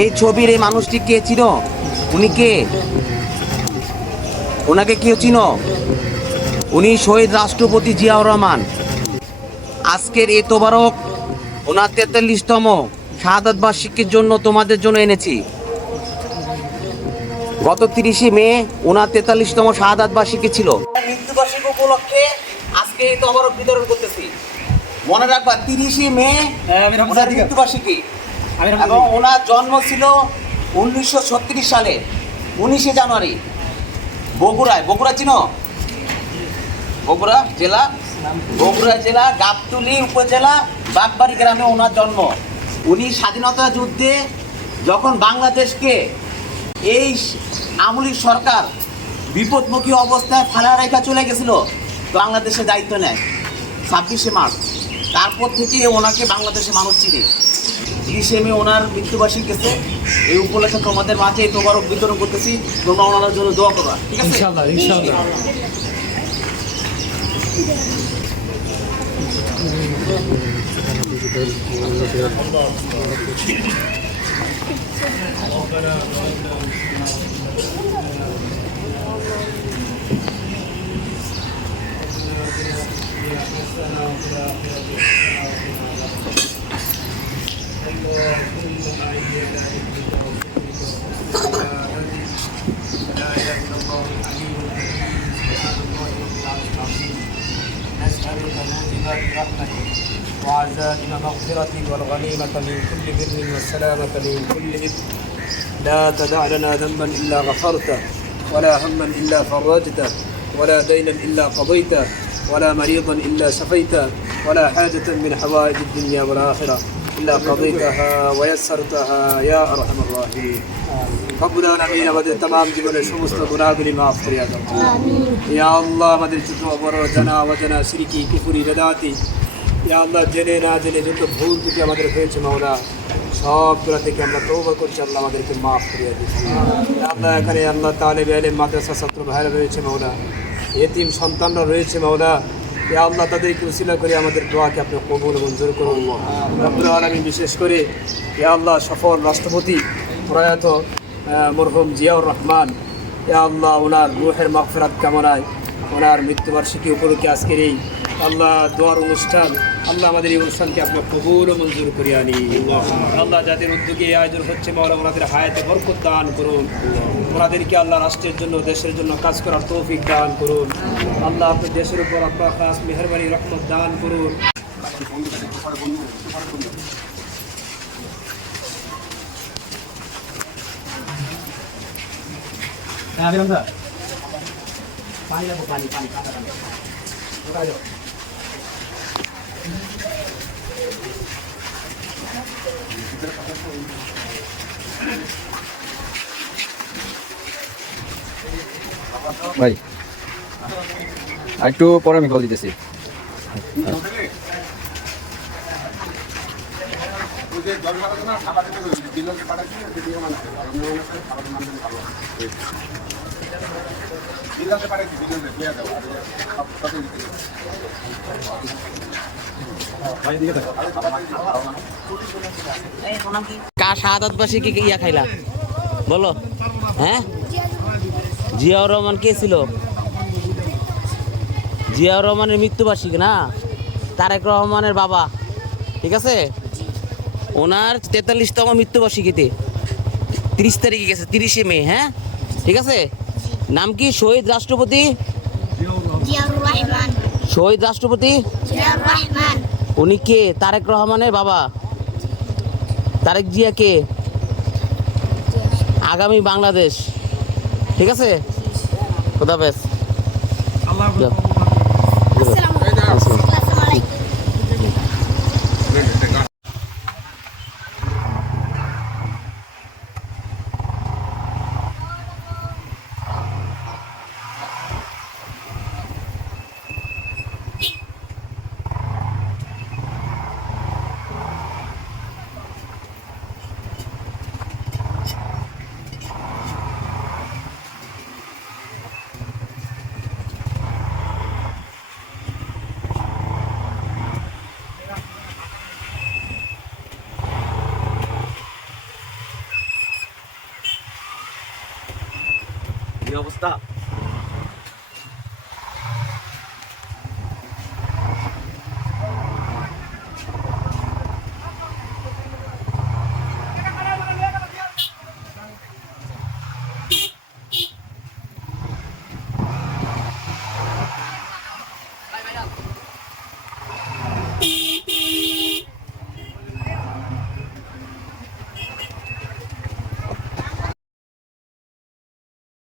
এই ছবির এই মানুষটি কে চিনো? উনি কে? ওনাকে কেউ চিনো? উনি শহীদ রাষ্ট্রপতি জিয়াউর রহমান। আজকের এ তোবারক ওনার তেতাল্লিশতম শাহাদত বার্ষিকীর জন্য তোমাদের জন্য এনেছি। গত তিরিশে মে ওনার তেতাল্লিশতম শাহাদাত বার্ষিকী ছিল। মৃত্যুবার্ষিকী উপলক্ষে আজকে এই তবরক বিতরণ করতেছি। মনে রাখবা তিরিশে মে ওনার মৃত্যুবার্ষিকী। এবং ওনার জন্ম ছিল উনিশশো ছত্রিশ সালে উনিশে জানুয়ারি। বগুড়ায়। বগুড়া চিনো? বগুড়া জেলা? বগুড়া জেলা গাবতলী উপজেলা বাগবাড়ি গ্রামে ওনার জন্ম। উনি স্বাধীনতা যুদ্ধে যখন বাংলাদেশকে এই আমলি সরকার বিপদমুখী অবস্থায় ফেলা রেখা চলে গেছিল বাংলাদেশে দায়িত্ব নেয়। ছাব্বিশে মার্চ। তারপর থেকে ওনাকে বাংলাদেশে মানুষ চিনে। তিরিশে মে ওনার মৃত্যুবার্ষিকী গেছে। এই উপলক্ষে তোমাদের মাঝে এই তোবারক বিতরণ করতেছি। তোমরা ওনার জন্য দোয়া করবা ঠিক আছে? ইনশাআল্লাহ ইনশাআল্লাহ। نسألك موجبات رحمتك وعزائم مغفرتك والغنيمة من كل بر والسلامة من كل إثم لا تدع لنا ذنبا إلا غفرته ولا هما إلا فرجته ولا دينا إلا قضيته ولا مريضا إلا شفيته ولا حاجة من حوائج الدنيا والآخرة. إلا قضيتها ويسرتها يا أرحم الراحمين রব্বুল আলামিন আমাদের तमाम জীবনের সমস্ত গুনাহগুলি মাফ করিয়া দাও ইয়া আল্লাহ আমাদের ছোট বড় জানা অজানা সিরিকি কুফুরি বেদাতি ইয়া আল্লাহ জেনে না জেনে যত ভুল ত্রুটি আমাদের হয়েছে মাওলা সবগুলো থেকে আমরা তৌবা করছি আল্লাহ আমাদেরকে মাফ করিয়া দিচ্ছি আল্লাহ এখানে আল্লাহ তালেব আলেম মাদ্রাসা ছাত্র ভাইরা রয়েছে মাওলা এতিম সন্তানরা রয়েছে মাওলা আল্লাহ তাদেরকে উচিলা করে আমাদের দোয়াকে আপনি কবুল মঞ্জুর করুন। আব্দুল আলমী বিশেষ করে ইয়া আল্লাহ সফল রাষ্ট্রপতি প্রয়াত মরহুম জিয়াউর রহমান ইয়া আল্লাহ ওনার রুহের মাফেরাত কামনায় ওনার মৃত্যুবার্ষিকী উপলক্ষে আজকের এই আল্লাহ দোয়ার অনুষ্ঠান আল্লাহ আমাদের এই অনুষ্ঠানকে আপনার কবুল ও মঞ্জুর করিয়া আনি। আল্লাহ যাদের উদ্যোগে এই আয়োজন হচ্ছে মাওলা ওনাদের হায়াতে বরকত দান করুন। ওনাদেরকে আল্লাহ রাষ্ট্রের জন্য দেশের জন্য কাজ করার তৌফিক দান করুন। আল্লাহ আপনার দেশের উপর আপনার কাজ মেহরবানি রহমত দান করুন। পানি পানি পানি পানি পানি। ভাই একটু পরে আমি কল দিতেছি। কার শাহাদাত বার্ষিকী ইয়া খাইলা? বলো। হ্যাঁ? জিয়াউর রহমান কে ছিল? জিয়াউর রহমানের মৃত্যুবার্ষিকী না? তারেক রহমানের বাবা। ঠিক আছে? ওনার তেতাল্লিশতম মৃত্যুবার্ষিকীতে। তিরিশ তারিখে গেছে, তিরিশে মে হ্যাঁ? ঠিক আছে? নাম কি? শহীদ রাষ্ট্রপতি? শহীদ রাষ্ট্রপতি? উনি কে? তারেক রহমানের বাবা। তারেক জিয়া কে? আগামী বাংলাদেশ। ঠিক আছে? খোদাফেজ যাও। কি অবস্থা।